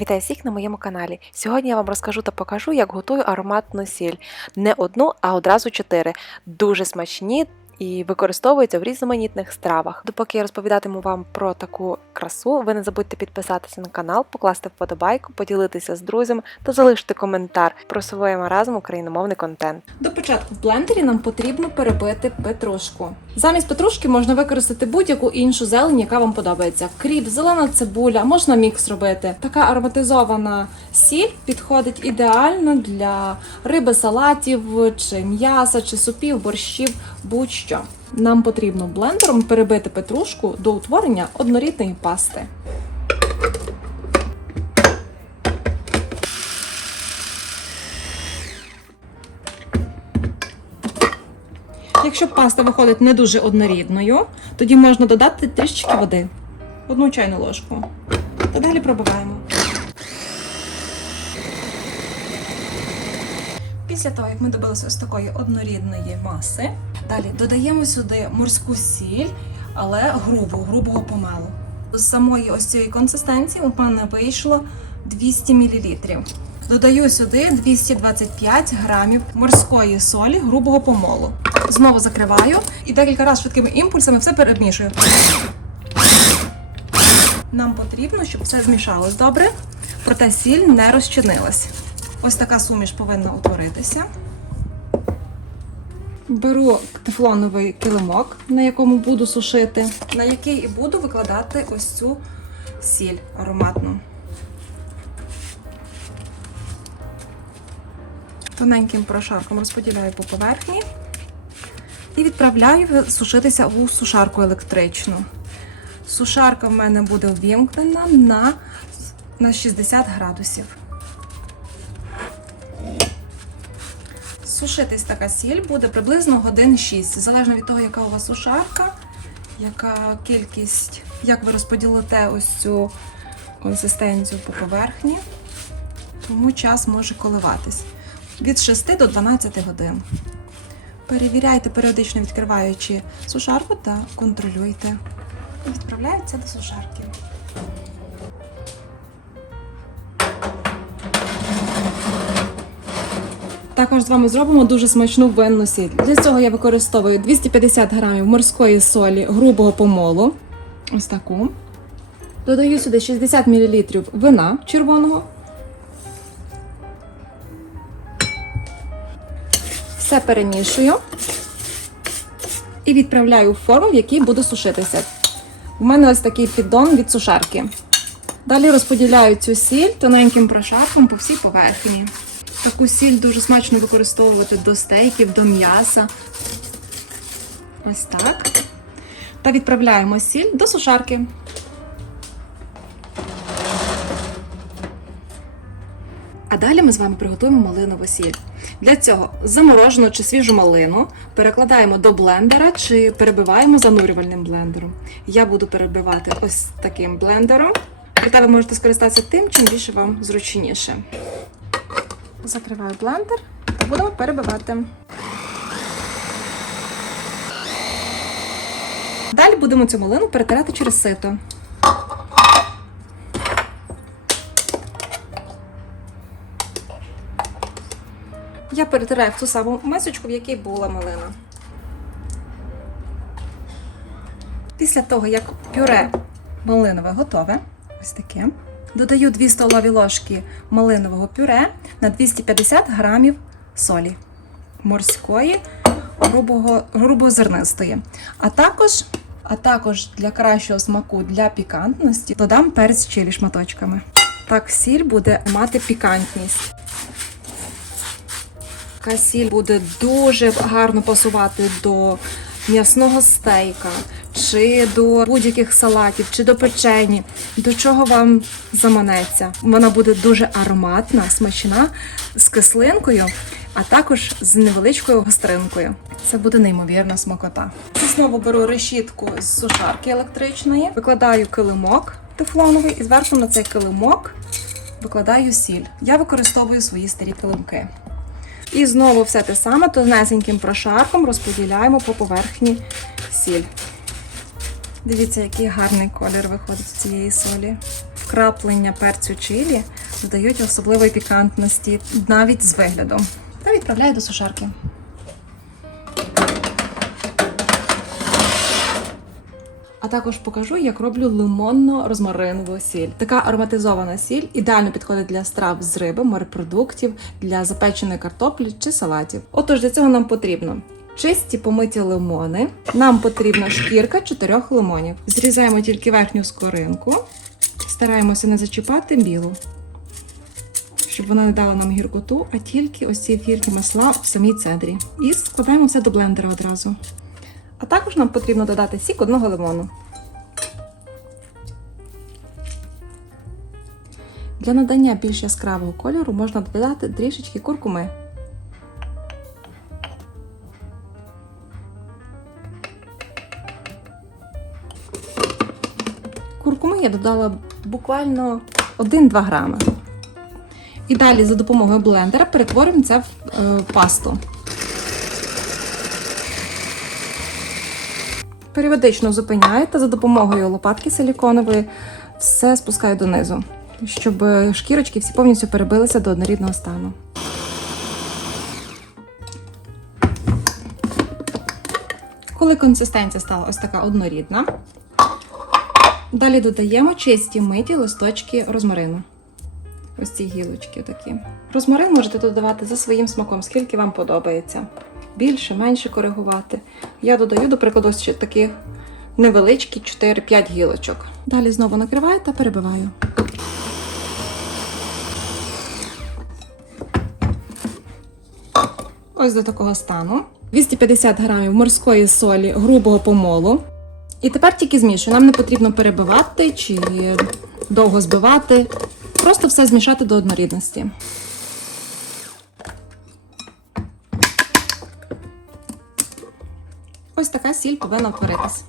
Вітаю всіх на моєму каналі. Сьогодні я вам розкажу та покажу, як готую ароматну сіль. Не одну, а одразу чотири. Дуже смачні і використовуються в різноманітних стравах. Допоки я розповідатиму вам про таку красу, ви не забудьте підписатися на канал, покласти вподобайку, поділитися з друзями та залишити коментар. Просуваємо разом україномовний контент. До початку в блендері нам потрібно перебити петрушку. Замість петрушки можна використати будь-яку іншу зелень, яка вам подобається. Кріп, зелена цибуля, можна мікс робити. Така ароматизована сіль підходить ідеально для риби, салатів, чи м'яса, чи супів, борщів, будь-що. Нам потрібно блендером перебити петрушку до утворення однорідної пасти. Якщо паста виходить не дуже однорідною, тоді можна додати трішечки води. Одну чайну ложку. Та далі пробиваємо. Після того, як ми добилися ось такої однорідної маси, далі додаємо сюди морську сіль, але грубу, грубого помелу. З самої ось цієї консистенції у мене вийшло 200 мл. Додаю сюди 225 грамів морської солі грубого помолу. Знову закриваю і декілька разів швидкими імпульсами все перемішую. Нам потрібно, щоб все змішалось добре, проте сіль не розчинилась. Ось така суміш повинна утворитися. Беру тефлоновий килимок, на якому буду сушити, на який і буду викладати ось цю сіль ароматну. Тоненьким прошарком розподіляю по поверхні і відправляю сушитися у сушарку електричну. Сушарка в мене буде увімкнена на, на 60 градусів. Сушитись така сіль буде приблизно годин 6, залежно від того, яка у вас сушарка, яка кількість, як ви розподілите ось цю консистенцію по поверхні, тому час може коливатись від 6 до 12 годин. Перевіряйте, періодично відкриваючи сушарку та контролюйте. Відправляється до сушарки. Також з вами зробимо дуже смачну винну сіль. Для цього я використовую 250 грамів морської солі грубого помолу. Ось таку. Додаю сюди 60 мл вина червоного. Все перемішую і відправляю в форму, в якій буду сушитися. У мене ось такий піддон від сушарки. Далі розподіляю цю сіль тоненьким прошарком по всій поверхні. Таку сіль дуже смачно використовувати до стейків, до м'яса. Ось так. Та відправляємо сіль до сушарки. А далі ми з вами приготуємо малинову сіль. Для цього заморожену чи свіжу малину перекладаємо до блендера чи перебиваємо занурювальним блендером. Я буду перебивати ось таким блендером. Проте ви можете скористатися тим, чим більше вам зручніше. Закриваю блендер та будемо перебивати. Далі будемо цю малину перетирати через сито. Я перетираю в ту саму мисочку, в якій була малина. Після того, як пюре малинове готове, ось таке, додаю 2 столові ложки малинового пюре на 250 грамів солі морської, грубого, грубозернистої. А також, а також для кращого смаку, для пікантності, додам перець чилі шматочками. Так, сіль буде мати пікантність. Така сіль буде дуже гарно пасувати до м'ясного стейка, чи до будь-яких салатів, чи до печені, до чого вам заманеться. Вона буде дуже ароматна, смачна, з кислинкою, а також з невеличкою гостринкою. Це буде неймовірна смакота. Знову беру решітку з сушарки електричної, викладаю килимок тефлоновий і зверху на цей килимок викладаю сіль. Я використовую свої старі килимки. І знову все те саме тонесеньким прошарком розподіляємо по поверхні сіль. Дивіться, який гарний колір виходить з цієї солі. вкраплення перцю чилі додають особливої пікантності навіть з виглядом. Та відправляю до сушарки. А також покажу, як роблю лимонно-розмаринову сіль. Така ароматизована сіль ідеально підходить для страв з риби, морепродуктів, для запеченої картоплі чи салатів. Отож, для цього нам потрібно чисті помиті лимони. Нам потрібна шкірка чотирьох лимонів. Зрізаємо тільки верхню скоринку, стараємося не зачіпати білу, щоб вона не дала нам гіркоту, а тільки ось ці ефірні масла в самій цедрі. І складаємо все до блендера одразу. А також нам потрібно додати сік одного лимону. Для надання більш яскравого кольору можна додати трішечки куркуми. Я додала буквально 1-2 грами. І далі за допомогою блендера перетворюємо це в е, пасту. Періодично зупиняю та за допомогою лопатки силіконової все спускаю донизу, щоб шкірочки всі повністю перебилися до однорідного стану. Коли консистенція стала ось така однорідна, далі додаємо чисті миті листочки розмарину. Ось ці гілочки такі. Розмарин можете додавати за своїм смаком, скільки вам подобається. Більше, менше коригувати. Я додаю, до прикладу, ще таких невеличкі 4-5 гілочок. Далі знову накриваю та перебиваю. Ось до такого стану. 250 грамів морської солі грубого помолу. І тепер тільки змішую. Нам не потрібно перебивати чи довго збивати. Просто все змішати до однорідності. Ось така сіль повинна втворитись.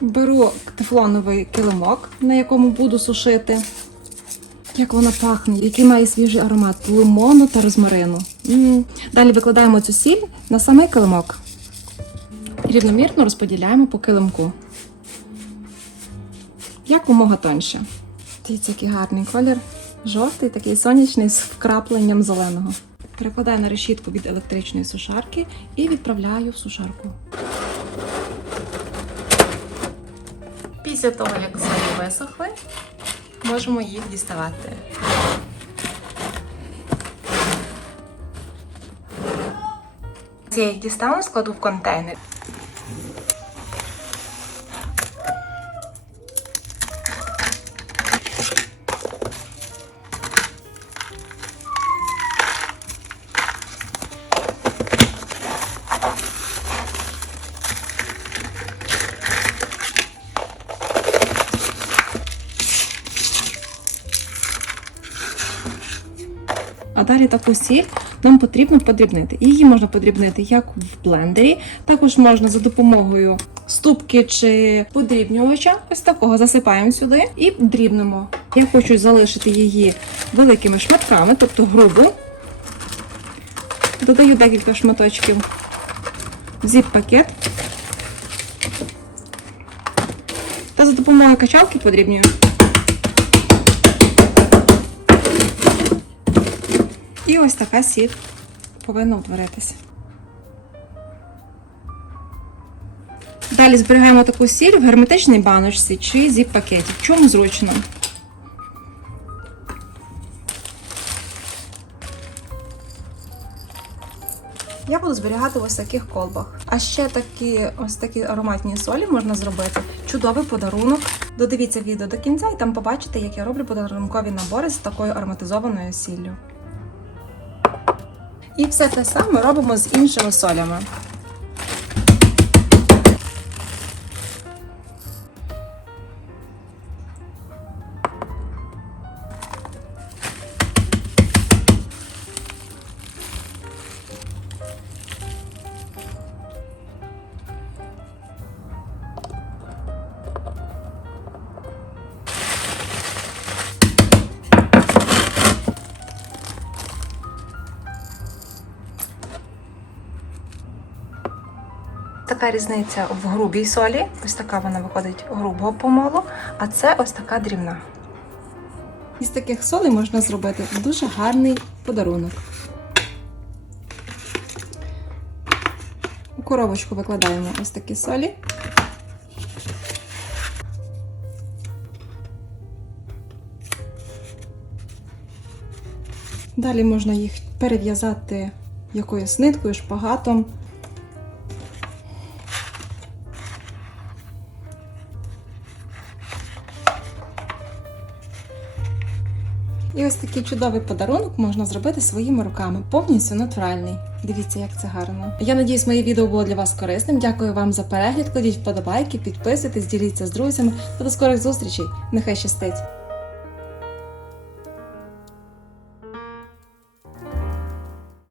Беру тефлоновий килимок, на якому буду сушити. Як вона пахне, який має свіжий аромат лимону та розмарину. Далі викладаємо цю сіль на самий килимок. І рівномірно розподіляємо по килимку. Якомога тоньше. Дивіться, який гарний колір. Жовтий, такий сонячний з вкрапленням зеленого. Перекладаю на решітку від електричної сушарки і відправляю в сушарку. Після того, як солі висохли, можемо їх діставати. Я їх дістану, складу в контейнер. Далі таку сіль нам потрібно подрібнити. Її можна подрібнити як в блендері, також можна за допомогою ступки чи подрібнювача. Ось такого засипаємо сюди і дрібнемо. Я хочу залишити її великими шматками, тобто грубу. Додаю декілька шматочків в зіп-пакет. Та за допомогою качалки подрібнюю. І ось така сіль повинна утворитися. Далі зберігаємо таку сіль в герметичній баночці чи зіп-пакеті. В чому зручно. Я буду зберігати в ось таких колбах. А ще такі ось такі ароматні солі можна зробити. Чудовий подарунок. Додивіться відео до кінця і там побачите, як я роблю подарункові набори з такою ароматизованою сіллю. І все те саме робимо з іншими солями. Така різниця в грубій солі. Ось така вона виходить грубого помолу, а це ось така дрібна. Із таких солей можна зробити дуже гарний подарунок. У коробочку викладаємо ось такі солі. Далі можна їх перев'язати якоюсь ниткою, шпагатом. І ось такий чудовий подарунок можна зробити своїми руками, повністю натуральний. Дивіться, як це гарно. Я надіюсь, моє відео було для вас корисним. Дякую вам за перегляд. Кладіть вподобайки, підписуйтесь, діліться з друзями та до скорих зустрічей. Нехай щастить!